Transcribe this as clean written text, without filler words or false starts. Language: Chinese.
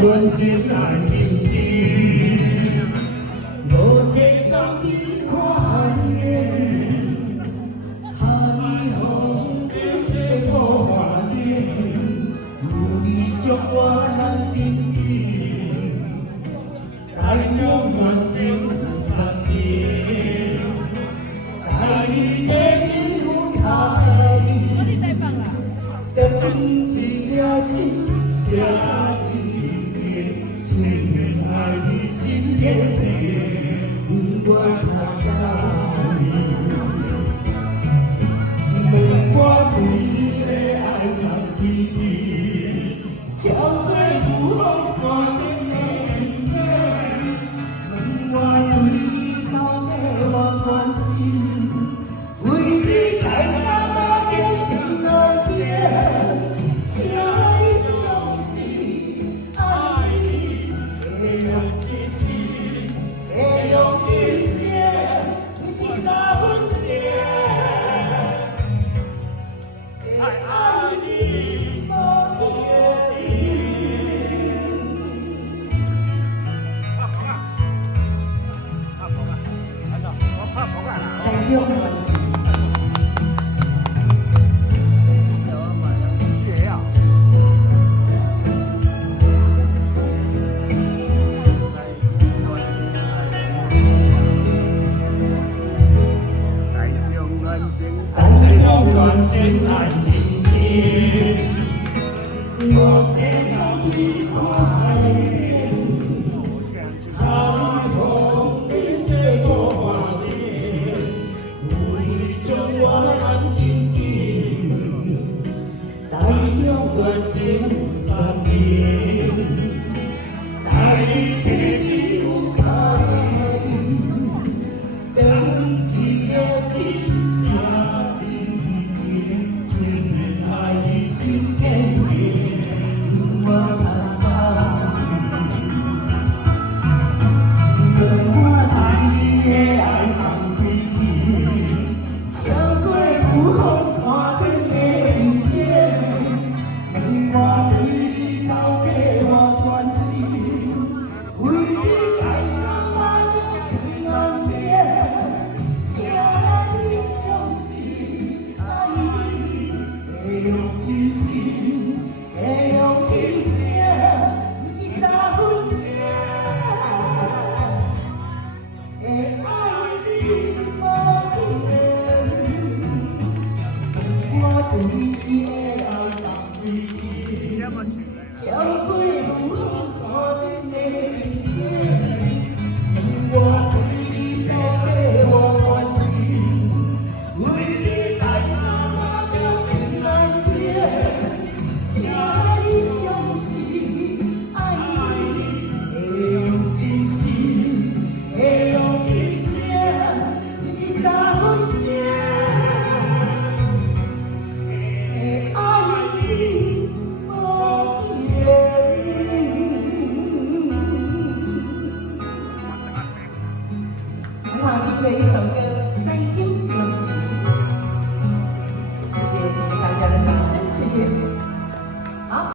阮真爱情深，无一天你看见，下雨风顶在破花顶，有你将我难定定，带着暖情三年，带你的幸福台，等一颗心写一节，情爱的心连结，我看待。问我对的爱难比比，超过牛郎山顶的云彩。问我对你到底我关心，为你大家打点天来天，请你相信，爱你会用一世，会用一生，不是三分情。爱你无天理。带着暖情。感情爱情深，无这样你看见，下雨风顶的破花顶，有你将我难定定，带着暖情。